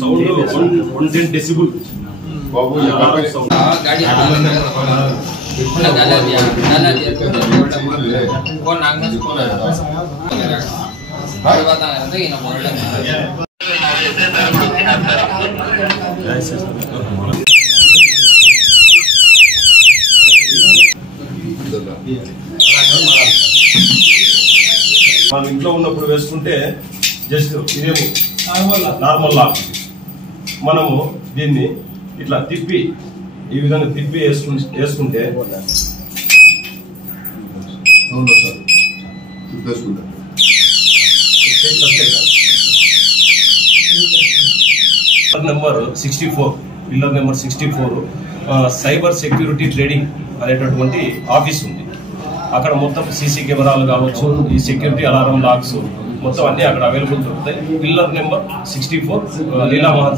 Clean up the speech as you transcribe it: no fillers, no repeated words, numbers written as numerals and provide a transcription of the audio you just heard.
Sound 110 decibel బాబు गाड़ी डाला दिया कौन नागनाथ कौन है बात बता रहा था कि ना बोल మనం ఇంట్లో ఉన్నప్పుడు వేసుకుంటే జస్ట్ ఇదేమో నార్మల్ లాక్ మనము దీన్ని ఇట్లా తిప్పి ఈ విధంగా తిప్పి వేసుకుంటే number 64 pillar number 64 cyber security trading అనేటటువంటి ఆఫీస్ ఉంది. అక్కడ మొత్తం సీసీ కెమెరాలు కావచ్చు, ఈ సెక్యూరిటీ అలారం లాక్స్ మొత్తం అన్ని అక్కడ అవైలబుల్ దొరుకుతాయి. పిల్లర్ నెంబర్ 64 లీలా మహల్